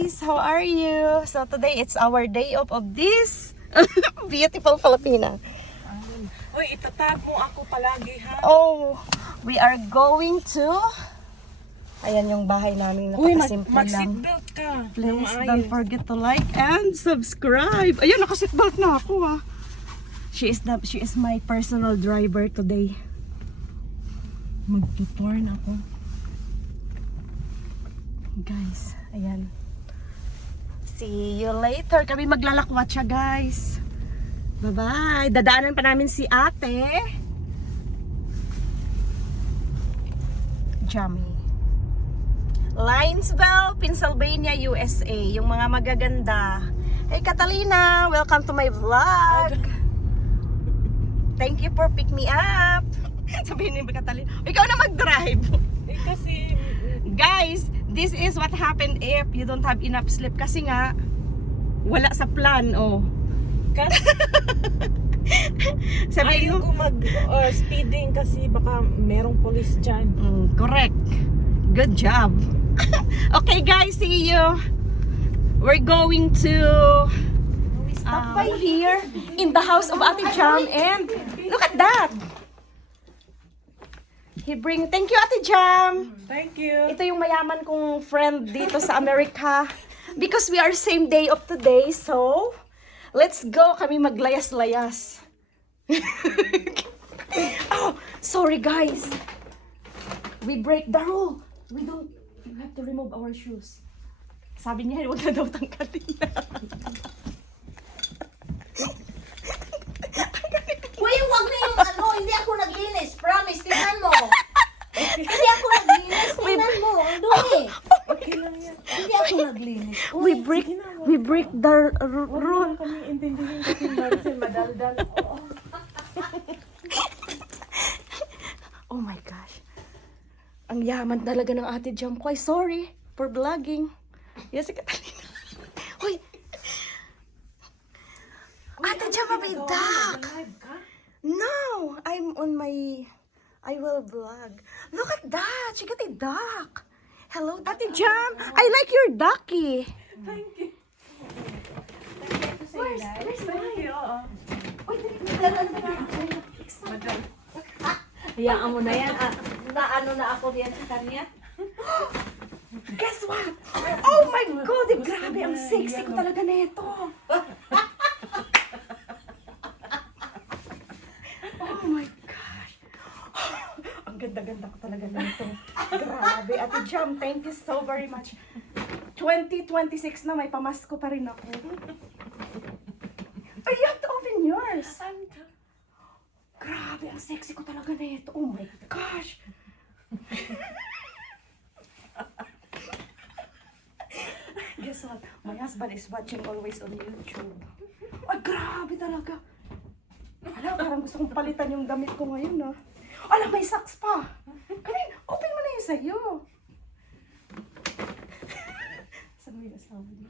guys! How are you? So today it's our day off of this beautiful Filipina. Uy, itatag mo ako palagi ha. Oh, we are going to... Ayan yung bahay namin, napakasimple lang. Mag-seatbelt ka. Please don't forget to like and subscribe. Ayun, naka-seatbelt na ako ah. She is my personal driver today. Mag-tutor na ako. Guys, ayan. See you later. Kami maglalakwat siya, guys. Bye-bye. Dadaanan pa namin si ate. Jamie. Linesville, Pennsylvania, USA. Yung mga magaganda. Hey Catalina, welcome to my vlog. Thank you for pick me up. Sabihin ni Catalina, ikaw na mag-drive. Kasi Guys, this is what happened if you don't have enough sleep. Kasi nga, wala sa plan, oh. Sabihin ayaw ko mag-speeding kasi baka merong police dyan. Correct. Good job. Okay guys, see you. We're going to stop by here in the house of Ate Jam, and look at that. Thank you Ate Jam. Thank you. Ito yung mayaman kong friend dito sa Amerika. Because we are same day of today, so let's go kami maglayas-layas. Oh, sorry guys. We break the rule. We have to remove our shoes. Sabi niya, huwag na daw tangkatin na. Uy, wag na yung ano, hindi ako naglinis. Promise, tingnan mo. Hindi ako naglinis, tingnan mo. Ang dumi. Okay lang yan. Hindi ako naglinis. We break the rule. Kami intindihin kasi Marcel madaldal. Oh my gosh. Ang yaman talaga ng Ate Jam ko. Ay, sorry for vlogging. Yes, si Catalina. Hoy. Ate Jam, may duck. No, I'm on my... I will vlog. Look at that. She got a duck. Hello, Ate Jam. I like your ducky. Thank you. Where's Thank you. Hayaan mo na yan. Naano na ako diyan sa kanya. Guess what? Oh my God! Grabe, ang sexy ko talaga nito. Oh my gosh. Ang ganda-ganda ko talaga nito. Grabe, Ate Jam, thank you so very much. 2026 na, may pamasko pa rin ako. Oh, you have to open yours. Grabe, ang sexy ko talaga nito. Oh my gosh. Guess what? My husband is watching always on YouTube. Ay, grabe talaga. Alam, parang gusto kong palitan yung damit ko ngayon, ah. Alam, may socks pa. Kanin, open mo na yun sa'yo. Saan mo yung asawa niya?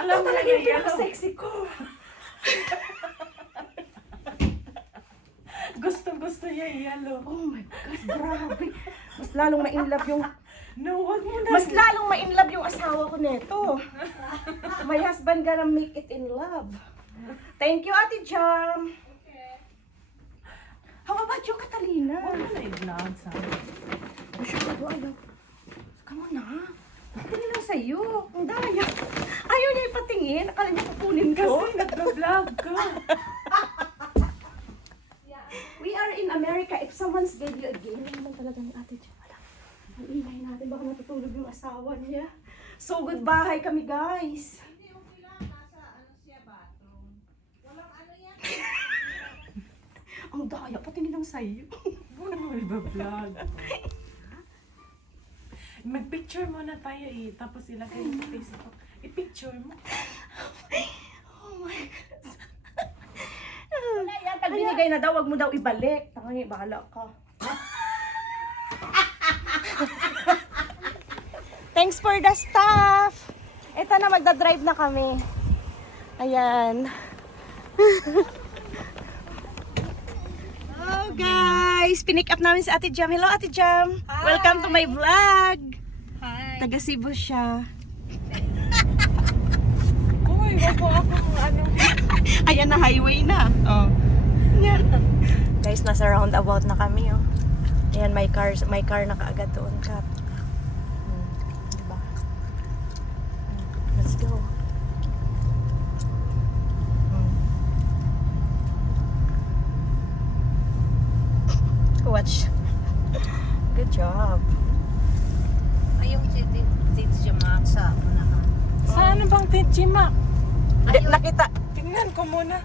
Alam mo talaga yung pinaka-sexy ko. Gusto niya yellow. Oh my God, grabe. Mas lalong ma-inlove yung... No, wag mo na. Mas lalong ma-inlove yung asawa ko neto. My husband gonna make it in love. Thank you, Ate Jam. How about you, Catalina? Wag mo na i-vlog sa Come on na. Patingin lang sa'yo. Ang daya. Ayaw niya ipatingin. Akala niya kukunin ko. kasi nag-vlog ka. We are in America. If someone's gave you a game, naman talaga ni Ate Jam. Ang ingay natin. Baka natutulog yung asawa niya. So, good bahay kami, guys. Hindi, okay lang. Nasa ano siya, bathroom. Walang ano yan. Ang daya. Patingin lang sa'yo. Wag mo i-vlog. Mag-picture muna tayo tapos ilagay sa Facebook. I-picture mo. Oh my God. Pag binigay na daw, wag mo daw ibalik. Tangay, bahala ka. Thanks for the stuff. Ito na, magdadrive na kami. Ayan. Hello guys! Pinick up namin si Ate Jam. Hello Ate Jam! Hi. Welcome to my vlog! Hi. Taga Cebu siya. po akong ano. Ayan na, highway na. Oh. Yan. Guys, nasa roundabout na kami, oh. Ayan, may car na kaagad doon, Kat. Diba? Let's go. Watch. Good job. Ay, yung si Mac sa unahan. Saan bang Tijimak? Nakita. Tingnan ko muna.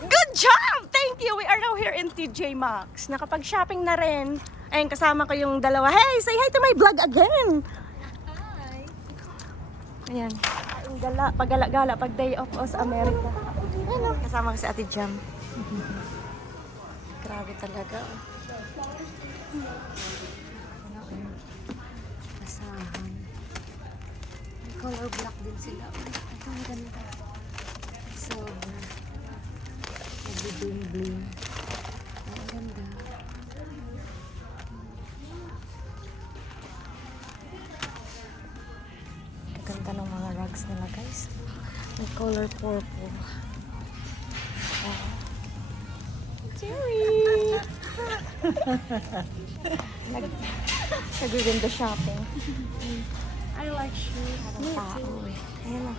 Good job! Thank you! We are now here in TJ Maxx. Nakapag-shopping na rin. Ayun, kasama ko yung dalawa. Hey, say hi to my vlog again! Hi. Ayan. Ang gala, pag-gala-gala, pag day off o sa Amerika. Ayun, kasama ko si Ate Jam. Grabe talaga. Basahan. May color black din sila. Ito ang ganda. Silver. Nag-bling-bling. Ang ganda. Ang ganda ng mga rugs nila, guys. May color purple. Oh. Jerry! Nag-window shopping. I like shoes. Ang tao eh. Ayan o.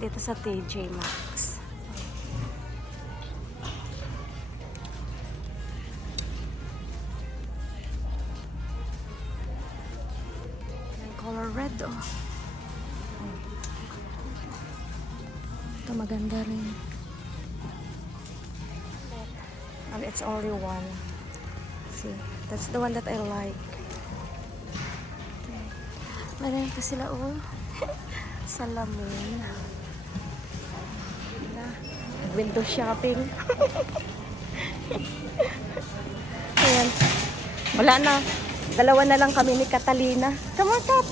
Dito sa TJ Maxx. May color red oh. Ito maganda rin. And it's only one. See, that's the one that I like. Meron pa sila oh. Salamin. Window shopping. Ayan. Wala na. Dalawa na lang kami ni Catalina. Come on, Kat.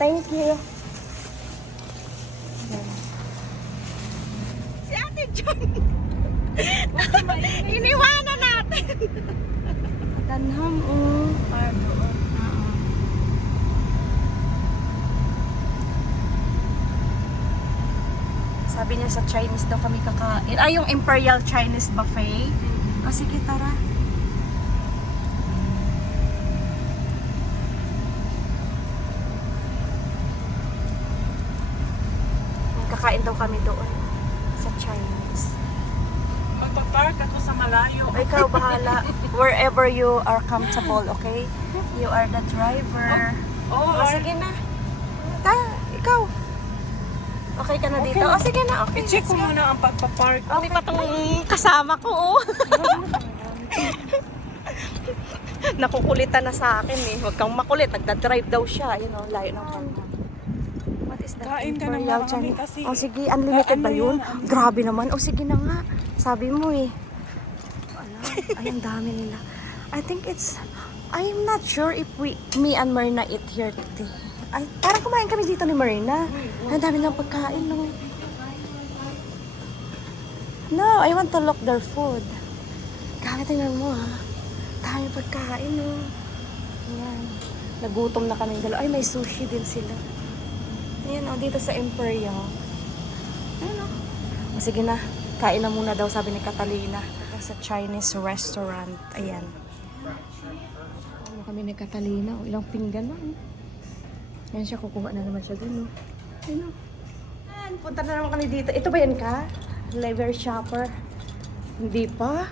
Thank you. Ayan. Si Ate John. Iniwanan natin. Danham, oh. Sabi niya sa Chinese daw kami kakain. Ah, yung Imperial Chinese Buffet. O, sige, tara. Kakain daw kami doon. Sa Chinese. Magpa-park ako sa malayo. Ikaw, bahala. Wherever you are comfortable, okay? You are the driver. Oh, O, sige na. Ikaw. Okay ka na dito? Okay. O, sige na. Okay. i-check ko muna ang pagpa-park. Okay pa tong kasama ko, oh. Nakukulitan na sa akin eh. Huwag kang makulit. Nagda-drive daw siya. You know, layo ng banda. What is that? Kain ka na Imperial marami Chinese? kasi. Oh, sige. Unlimited Ano ba yun? yun? Grabe naman. Oh, sige na nga. Sabi mo eh. Ay, ang dami nila. I think it's... I'm not sure if me and Marina eat here today. Ay, parang kumain kami dito ni Marina. Ang dami ng pagkain, no? No, I want to look their food. Grabe, tingnan mo, ha? Dami pagkain, no? Ayan. Nagutom na kami dalawa. Ay, may sushi din sila. Ayan, oh, dito sa Imperial. Ayan, oh. O, sige na. Kain na muna daw, sabi ni Catalina. Sa Chinese restaurant. Ayan. Ano kami ni Catalina. O, ilang pinggan na. Ayan siya, kukuha na naman siya dun. Ayan. Ayan, punta na naman kami dito. Ito ba yan ka? Lever shopper. Hindi pa?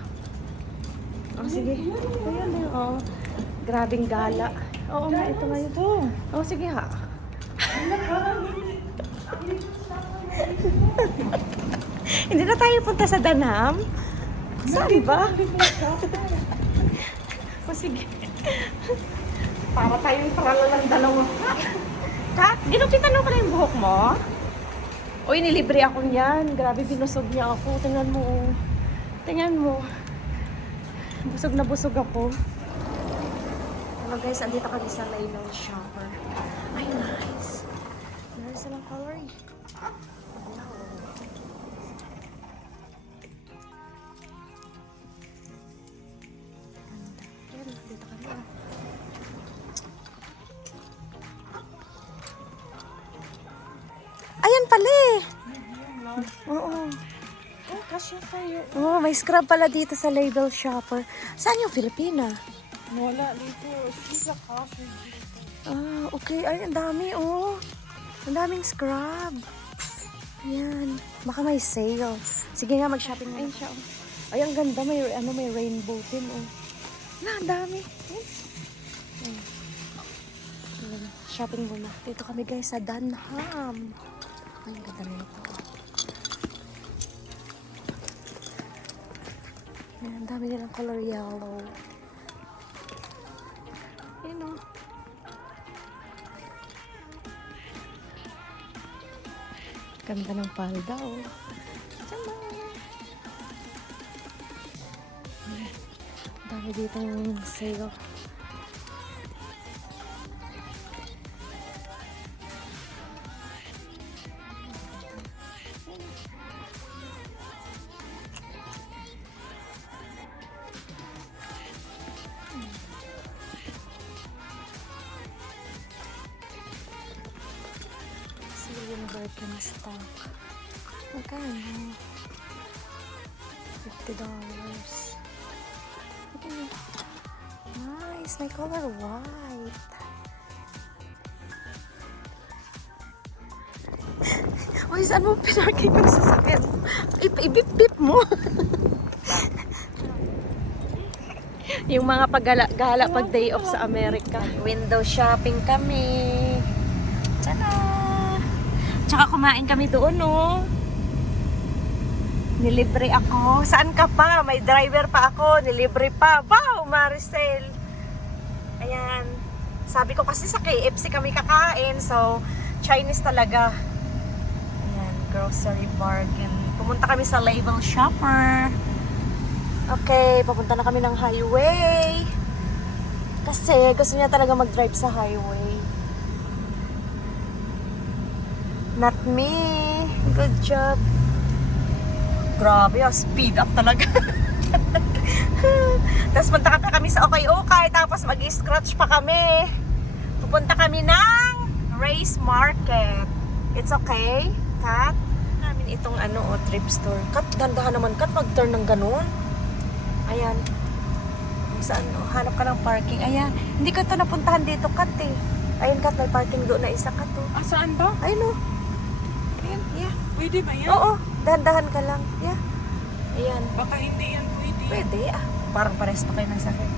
O, sige. Ayan, ayan. O. Grabing gala. Oo nga, ito nga yun. O, sige ha. Hindi na tayo punta sa Danham? Saan ba? O sige. Para tayong trala ng dalawa. Kat, ginupitan ko na yung buhok mo? Uy, nilibre ako niyan. Grabe, binusog niya ako. Tingnan mo. Tingnan mo. Busog na busog ako. Hello guys, andito kami sa Laynon Shopper. Ay, nice. Meron silang color. siya sa'yo. Oh, may scrub pala dito sa Label Shopper. Saan yung Filipina? Wala dito. Siya sa cash. Ah, okay. Ay, ang dami, oh. Ang daming scrub. Ayan. Baka may sale. Sige nga, mag-shopping na siya, oh. Ay, ang ganda. May, may rainbow din, oh. Na, ang dami. Ayan. Ayan. Shopping muna. Dito kami, guys, sa Dunham. Ay, ang ganda nito. Ayan, ang dami nilang color yellow. Ayan, oh. Ganda ng palda, oh. Tama! Ang dami dito yung sale. Yung Birkenstock. Magkano? $50. Okay. Nice. May color white. Uy, saan mo pinarking yung sasakyan? Ibip-bip mo. Yung mga paggala pag day off sa Amerika. Window shopping kami. Tada! Tsaka kumain kami doon, no? Nilibre ako. Saan ka pa? May driver pa ako. Nilibre pa. Wow, Maricel! Ayan. Sabi ko kasi sa KFC kami kakain. So, Chinese talaga. Ayan, grocery bargain. Pumunta kami sa Label Shopper. Okay, papunta na kami ng highway. Kasi gusto niya talaga mag-drive sa highway. Not me. Good job. Grabe, speed up talaga. Tapos punta kami sa Okay. Tapos mag-scratch pa kami. Pupunta kami ng Race Market. It's okay, Kat? Namin itong thrift store. Kat, dandahan naman, Kat, mag-turn ng ganun. Ayan. Saan, hanap ka ng parking. Ayan. Hindi ko ito napuntahan dito, Kat, eh. Ayan, Kat, may parking doon na isa, Kat, oh. Ah, saan ba? Ayun, oh. Ayan, yeah. Pwede ba yan? Oo, dahan-dahan ka lang. Yeah. Ayan. Baka hindi yan pwede. Pwede, ah. Parang pares pa kayo ng sakit.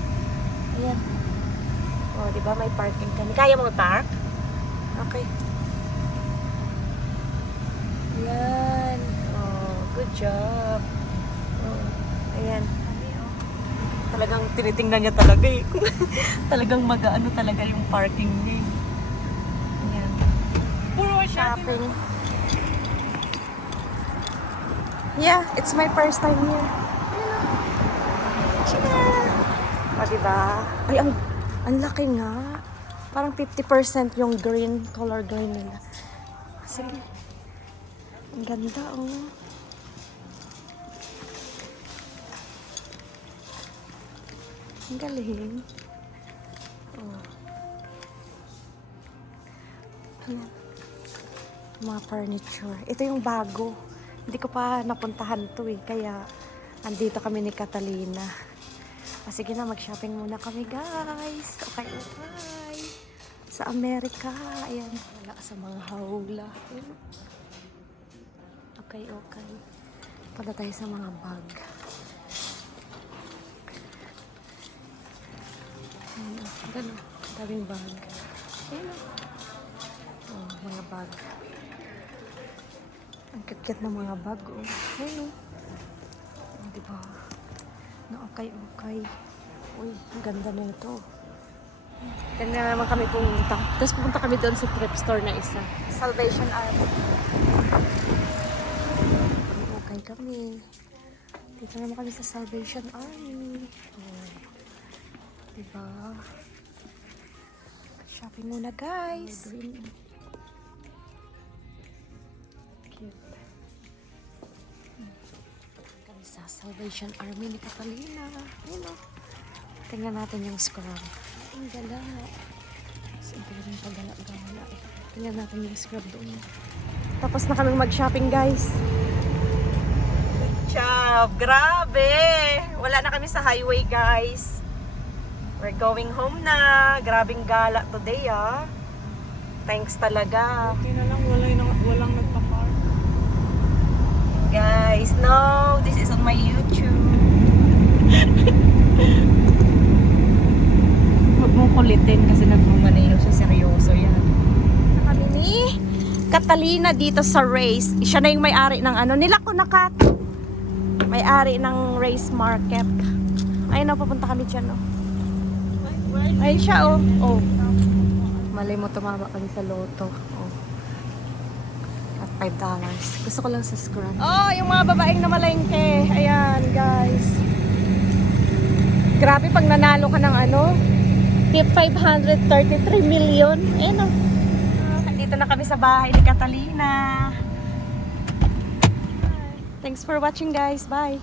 Ayan. Oh, di ba may parking ka. Kaya mo mag-park? Okay. Ayan. Oh, good job. Oh, ayan. Talagang tinitingnan niya talaga eh. Talagang mag-ano talaga yung parking niya. Ayan. Puro Shopping. Yeah, it's my first time here. Cheers! O, diba? Ay, ang laki nga. Parang 50% yung green, color green nila. Sige. Ang ganda, oh. Ang galing. Oh. Ayan. Mga furniture. Ito yung bago. Hindi ko pa napuntahan to eh. Kaya, andito kami ni Catalina. Sige na, mag-shopping muna kami, guys. Okay. Sa Amerika. Ayan. Wala sa mga hawla. Okay. Punta tayo sa mga bag. Ayan. Gano'n. Daming bag. Ayan. Oh, mga bag. Ang kit-kit ng mga bag, oh. Ayun, oh. Diba? Na okay. Uy, ang ganda na ito. Kanya naman kami pumunta. Tapos pumunta kami doon sa thrift store na isa. Salvation Army. Okay kami. Dito naman kami sa Salvation Army. Oh. Diba? Shopping muna, guys. Sa Salvation Army ni Catalina. Ayun, oh. Tingnan natin yung scrub. Ang gala. Siyempre rin pagala-gala. Tingnan natin yung scrub doon. Tapos na kami mag-shopping, guys. Good job. Grabe. Wala na kami sa highway, guys. We're going home na. Grabing gala today, ah. Thanks talaga. Okay na lang, walang nagpa-park. Guys, no, this is on my YouTube. Huwag mong kulitin kasi nagmumanayo siya. Seryoso yan. Kami ni Catalina dito sa Race. Siya na yung may-ari ng ano. Nila ko na kat. May-ari ng Race Market. Ayun na, papunta kami dyan, oh. Ayun siya, oh. Oh. Malay mo, tumama kami sa loto. Oh. At $5. Gusto ko lang sa scratch. Oh, yung mga babaeng na malengke. Ayan, guys. Grabe pag nanalo ka ng ano, 533 million. Ayan, oh. Dito na kami sa bahay ni Catalina. Thanks for watching, guys. Bye.